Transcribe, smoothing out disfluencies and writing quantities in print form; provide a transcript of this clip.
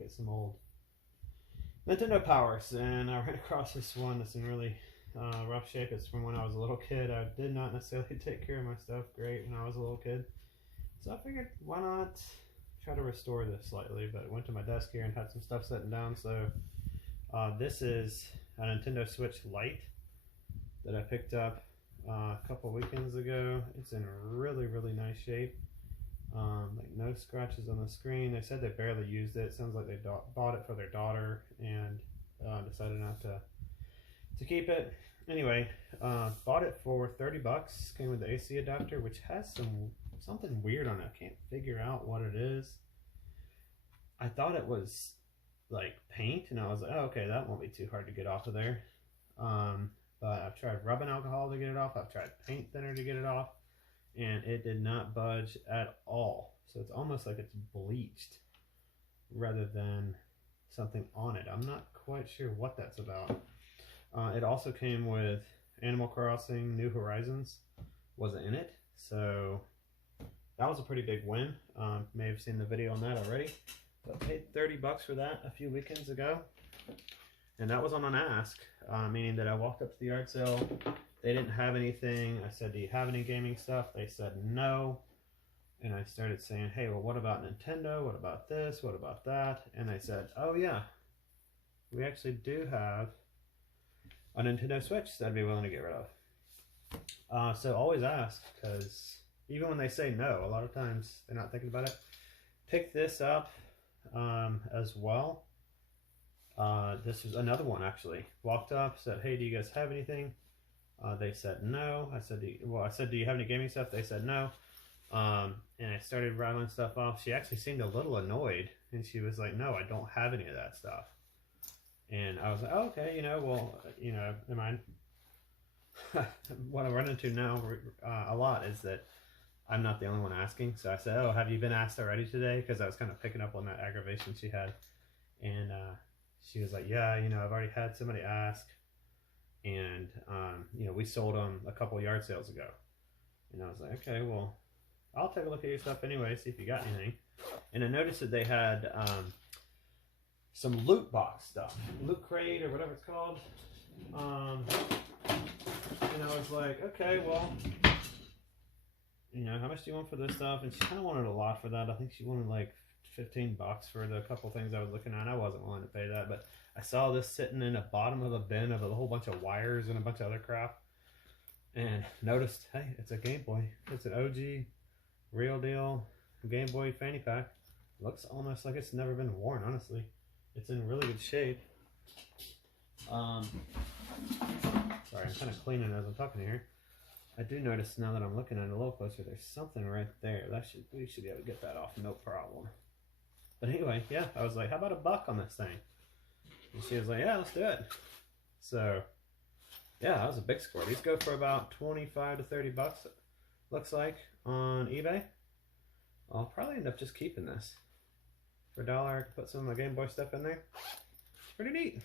look at some old Nintendo Powers, and I ran across this one that's in really rough shape. It's from when I was a little kid. I did not necessarily take care of my stuff great when I was a little kid, so I figured why not try to restore this slightly. But I went to my desk here and had some stuff sitting down. So this is a Nintendo Switch Lite that I picked up a couple weekends ago. It's in really nice shape. Like no scratches on the screen. They said they barely used it. Sounds like they bought it for their daughter and decided not to keep it. Anyway, bought it for 30 bucks. Came with the AC adapter, which has something weird on it. I can't figure out what it is. I thought it was like paint, and I was like, oh, okay, that won't be too hard to get off of there. But I've tried rubbing alcohol to get it off. I've tried paint thinner to get it off, and it did not budge at all. So it's almost like it's bleached rather than something on it. I'm not quite sure what that's about. It also came with Animal Crossing New Horizons wasn't in it, so that was a pretty big win. May have seen the video on that already, but paid 30 bucks for that a few weekends ago, and that was on an ask, meaning that I walked up to the yard sale. They didn't have anything. I said, do you have any gaming stuff? They said no. And I started saying, hey, well, what about Nintendo? What about this? What about that? And they said, oh yeah, we actually do have a Nintendo Switch that I'd be willing to get rid of. So always ask, because even when they say no, a lot of times they're not thinking about it. Pick this up as well. This was another one, actually. Walked up, said, hey, do you guys have anything? They said no. I said, do you have any gaming stuff? They said no. And I started rattling stuff off. She actually seemed a little annoyed, and she was like, no, I don't have any of that stuff. And I was like, oh, okay, am I... what I run into now a lot is that I'm not the only one asking. So I said, oh, have you been asked already today? Because I was kind of picking up on that aggravation she had. And she was like, yeah, I've already had somebody ask. And, we sold them a couple yard sales ago. And I was like, okay, well, I'll take a look at your stuff anyway, see if you got anything. And I noticed that they had some loot box stuff, loot crate or whatever it's called. And I was like, okay, well, how much do you want for this stuff? And she kind of wanted a lot for that. I think she wanted like 15 bucks for the couple things I was looking at. I wasn't willing to pay that, but I saw this sitting in the bottom of a bin of a whole bunch of wires and a bunch of other crap, and noticed, hey, it's a Game Boy. It's an OG, real deal Game Boy fanny pack. Looks almost like it's never been worn, honestly. It's in really good shape. Sorry, I'm kind of cleaning as I'm talking here. I do notice now that I'm looking at it a little closer, there's something right there. We should be able to get that off, no problem. But anyway, yeah, I was like, how about $1 on this thing? And she was like, yeah, let's do it. So, yeah, that was a big score. These go for about 25 to 30 bucks, looks like, on eBay. I'll probably end up just keeping this. For $1, I could put some of my Game Boy stuff in there. It's pretty neat.